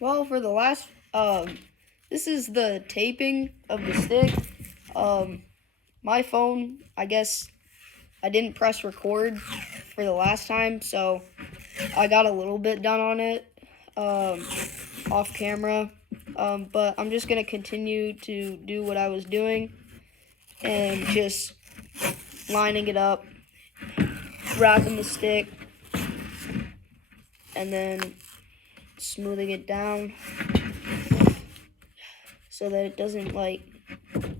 Well, for the last, this is the taping of the stick. My phone, I guess I didn't press record for the last time, so I got a little bit done on it, off camera. But I'm just gonna continue to do what I was doing and just lining it up, wrapping the stick, and then smoothing it down so that it doesn't like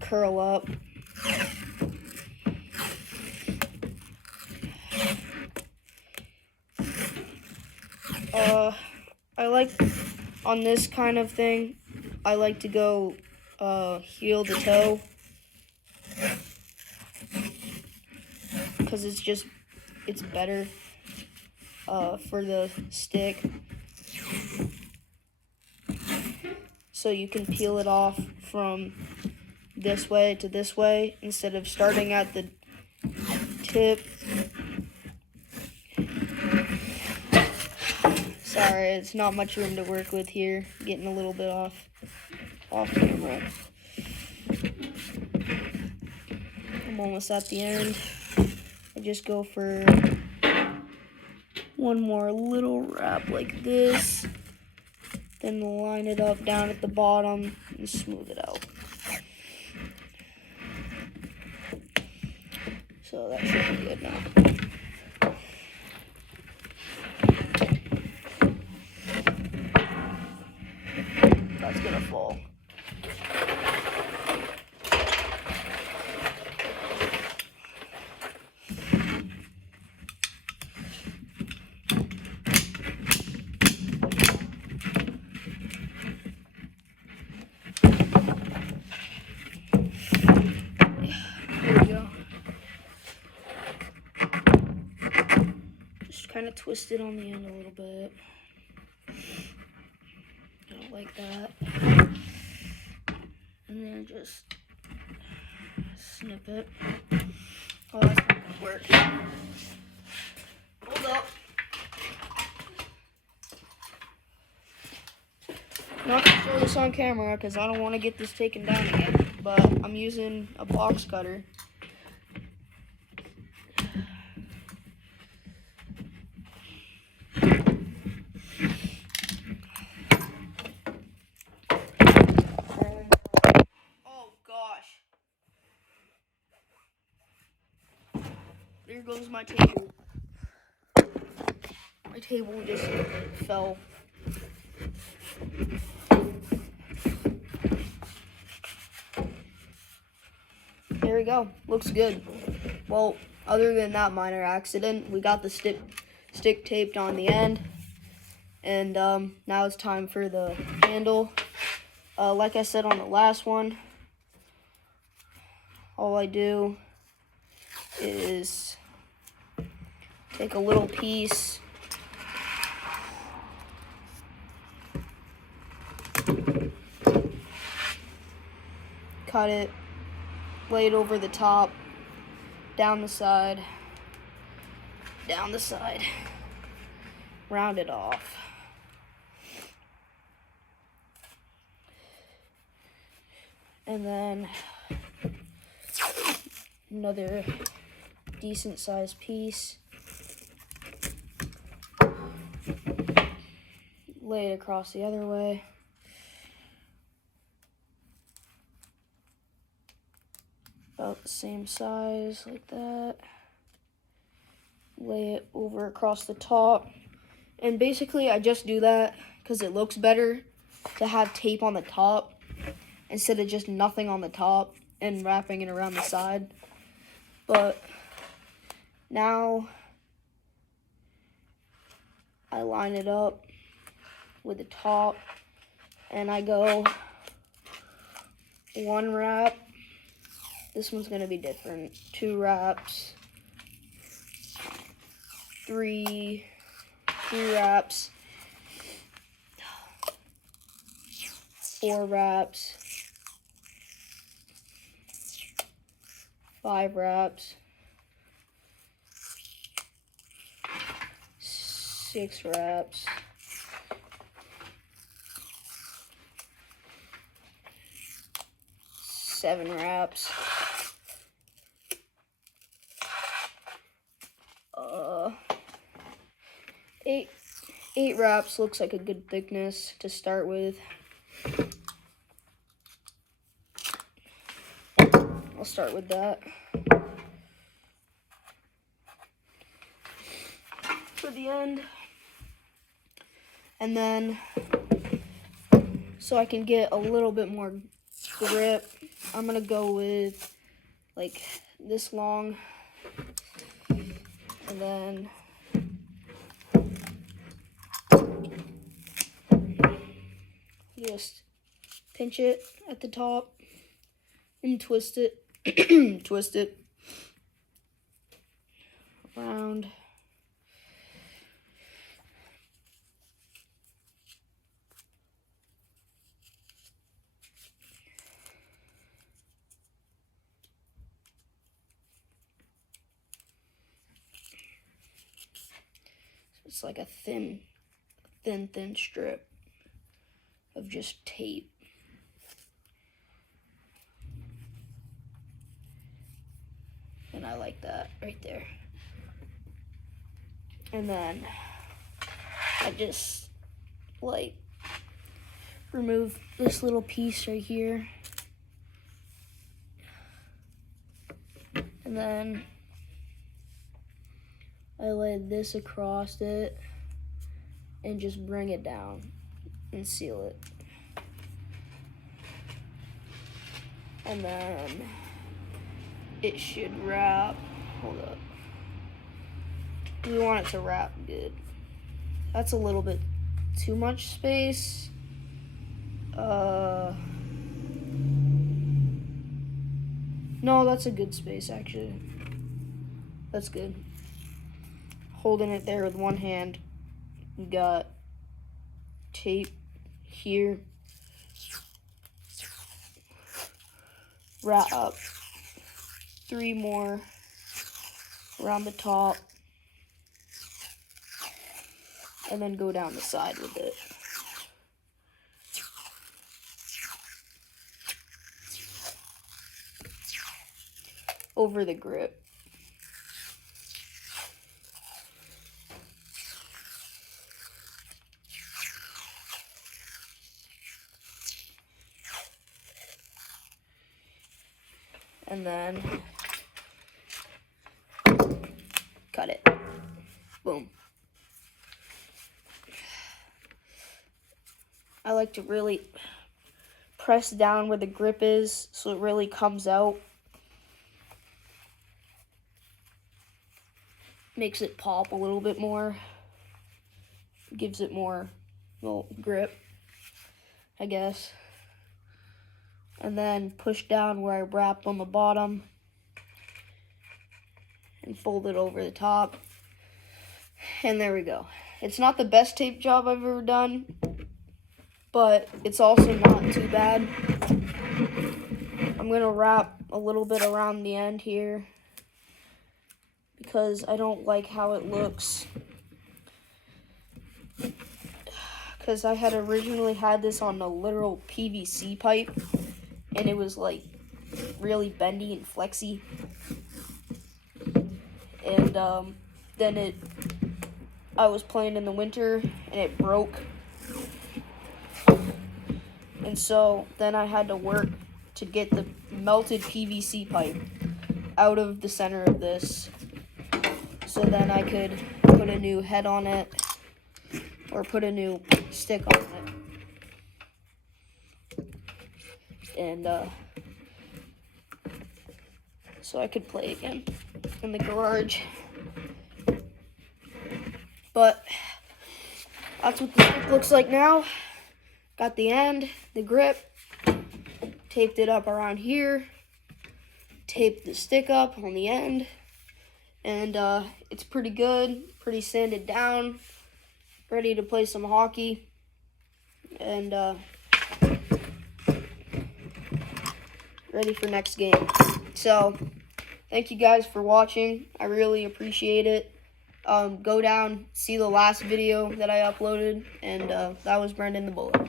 curl up. I like on this kind of thing, I like to go heel to toe because it's better for the stick. So you can peel it off from this way to this way instead of starting at the tip. Sorry, it's not much room to work with here. Getting a little bit off camera. I'm almost at the end. I just go for one more little wrap like this. Then line it up down at the bottom and smooth it out. So that should be good now. That's gonna fall. There we go. Just kind of twist it on the end a little bit. Like that. And then just snip it. Oh, that's not gonna work. Hold up. Not gonna show this on camera because I don't want to get this taken down again. But I'm using a box cutter. Oh gosh. There goes my table. My table just fell. There we go. Looks good. Well, other than that minor accident, we got the stick taped on the end. And now it's time for the handle. Like I said on the last one, all I do is take a little piece, cut it, lay it over the top, down the side, round it off. And then another decent sized piece, lay it across the other way. About the same size, like that. Lay it over across the top. And basically I just do that because it looks better to have tape on the top instead of just nothing on the top and wrapping it around the side. But now I line it up with the top and I go one wrap. This one's gonna be different. 2 wraps, 3 wraps, 4 wraps, 5 wraps, 6 wraps, 7 wraps. 8 wraps looks like a good thickness to start with. I'll start with that. For the end. And then, so I can get a little bit more grip, I'm gonna go with like this long. And then just pinch it at the top and twist it, twist it around. So it's like a thin strip of just tape. And I like that right there. And then I just like remove this little piece right here. And then I lay this across it and just bring it down and seal it. And then it should wrap. Hold up. We want it to wrap good. That's a little bit too much space. No, that's a good space actually. That's good. Holding it there with one hand. We got tape here. Wrap up 3 more around the top. And then go down the side with it. Over the grip. And then cut it. Boom. I like to really press down where the grip is so it really comes out. Makes it pop a little bit more. Gives it more grip, I guess. And then push down where I wrapped on the bottom and fold it over the top. And there we go. It's not the best tape job I've ever done, but it's also not too bad. I'm gonna wrap a little bit around the end here because I don't like how it looks. Because I had originally had this on a literal PVC pipe, and it was like really bendy and flexy. And then I was playing in the winter and it broke. And so then I had to work to get the melted PVC pipe out of the center of this, so then I could put a new head on it or put a new stick on it. And so I could play again in the garage. But that's what the stick looks like now. Got the end, the grip, taped it up around here, taped the stick up on the end, and it's pretty good, pretty sanded down, ready to play some hockey, and ready for next game. So, thank you guys for watching. I really appreciate it. Go down, see the last video that I uploaded, and that was Brendan the Bullet.